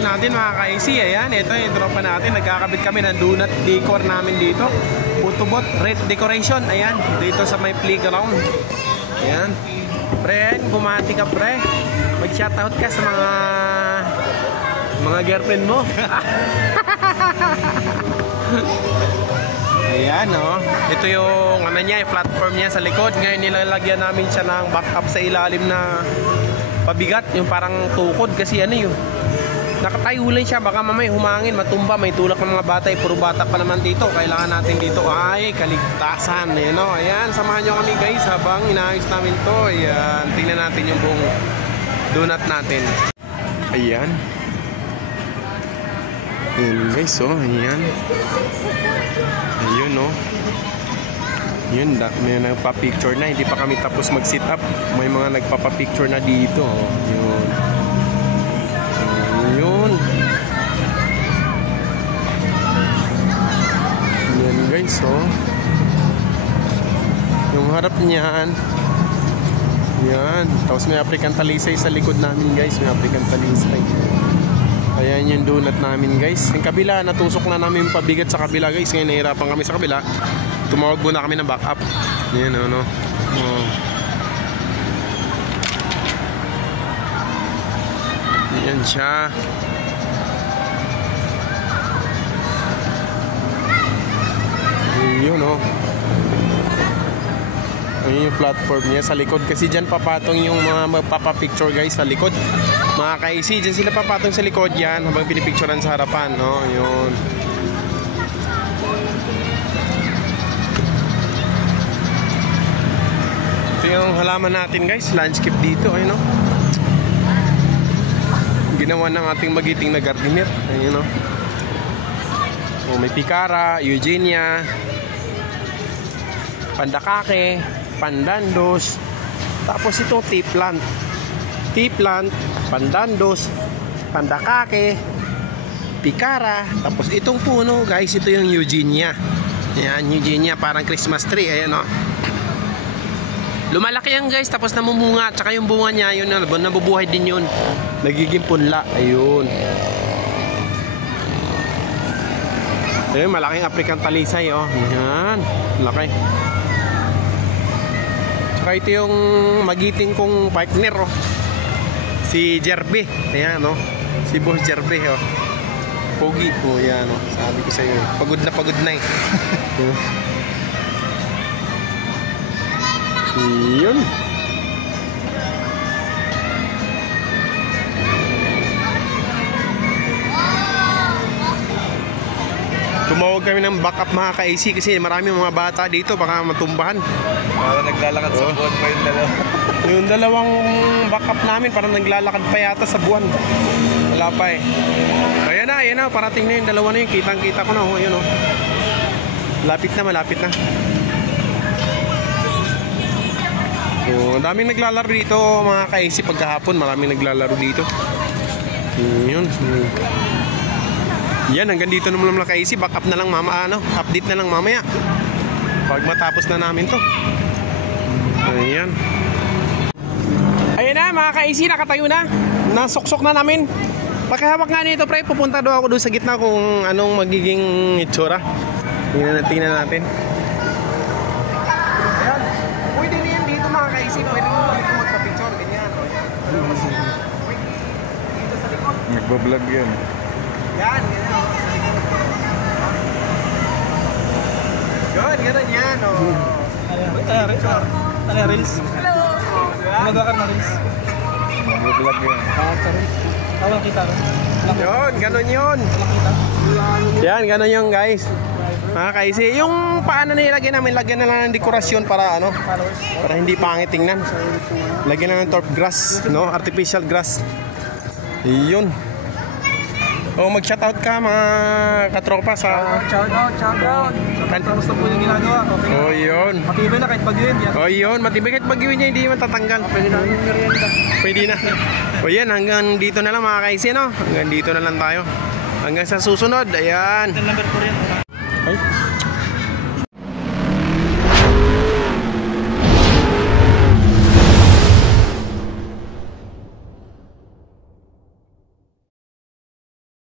natin mga ka-AC. Ayan, ito yung tropa natin. Nagkakabit kami ng donut decor namin dito. Photobot, red decoration. Ayan, dito sa may playground. Ayan. Pre, bumati ka pre. Mag-shoutout ka sa mga girlfriend mo. Ayan, oh. Ito yung ano niya, platform niya sa likod. Ngayon nilalagyan namin siya ng backup sa ilalim na pabigat, yung parang tukod kasi ano yun. Nakatayo lang siya, baka mamay humangin, matumba, may tulak ng mga bata, puro bata pa naman dito. Kailangan natin dito ay kaligtasan, you know? Ayan, samahan nyo kami guys habang inaayos namin to. Ayan, tingnan natin yung buong donut natin. Ayan. Ayan guys, oh, ayan. Ayun, oh. Yun, may nagpa-picture na. Hindi pa kami tapos mag-sit up. May mga nagpapa-picture na dito, oh. Yun. Yun. Yan guys, oh. Yung harap niyan. Yan. Tapos may African talisay sa likod namin guys. May African talisay. Ayan yung donut namin guys. Yung kabila, natusok na namin yung pabigat sa kabila guys. Ngayon nahirapan kami sa kabila. Tumawag muna kami ng backup. Yan, ano. Oh. Yan siya. Yun, oh. Ayun yung platform niya sa likod. Kasi dyan papatong yung mga magpapapicture guys sa likod. Mga ka-AC, dyan sila papatong sa likod yan habang pinipicturean sa harapan, no? Yun. Ito yung halaman natin guys, landscape dito, ayun, no? Ginawa ng ating magiting na gardener, ayun, no? Oh, may pikara, eugenia, pandakake, pandandos, tapos itong tea plant, pandandos, pandakake, pikara, tapos itong puno guys, ito yung eugenia. Ayan, eugenia, parang Christmas tree, ayan, no? Lumalaki yan guys, tapos namumunga, tsaka yung bunga niya, yun, nabubuhay din yun, nagiging punla, ayun. Ayun, malaking African talisay, oh. Ayan, laki. Tsaka ito yung magiting kong partner, oh. Si Jerby. Ayan, no? Si Boss Jerby, oh. Pogi po, yan, no? Sabi ko sa iyo, pagod na eh. Yun. Tumawag kami ng backup mga ka-AC kasi maraming mga bata dito, baka matumbahan. Parang naglalakad sa buwan pa yung dalawa. Yung dalawang backup namin parang naglalakad pa yata sa buwan. Wala pa eh. Ayan na, parating na yung dalawa na yun. Kitang-kita ko na, oh, yun, oh. Malapit na. So, daming naglalaro dito mga ka-AC pagkahapon. Maraming naglalaro dito. Yun. Yan, hanggang dito naman lang ka-AC. Backup na lang update na lang mamaya pag matapos na namin to. Ayan. Ayan na mga ka-AC, nakatayo na. Nasuksok na namin. Pakihawak nga nito pre, pupunta daw ako doon sa gitna kung anong magiging itsura. Tingnan natin. Ayan. Pwede na yan dito mga ka-AC. Pwede mo dito magpa-picture. Ganyan. Dito sa likod. Nagbablog yan. Yan, ganyan. Yun, ganun yan, oh. Ano reels? Hello! Nagkakar na reels. Nagbablog yan. Walang kita rin. Yun, ganun yun. Yan, ganun yung guys. Mga ka-AC, yung paano na ilagay namin, lagyan na lang ng dekorasyon para ano, para hindi pangit tingnan. Lagyan na ng turf grass, no? Artificial grass. Yun. O mag-shoutout ka mga katropa sa... Shoutout. Kamusta po yung ginagawa? Okay. Oh, yun. Matibay na kahit pag-iwin yan. Oh, yun. Matibay kahit pag-iwin niya, hindi matatanggal. Pwede na yung merienda. Pwede na. O yan, hanggang dito na lang mga ka-AC, no? Hanggang dito na lang tayo. Hanggang sa susunod, ayan. Number 4 yan. Ay.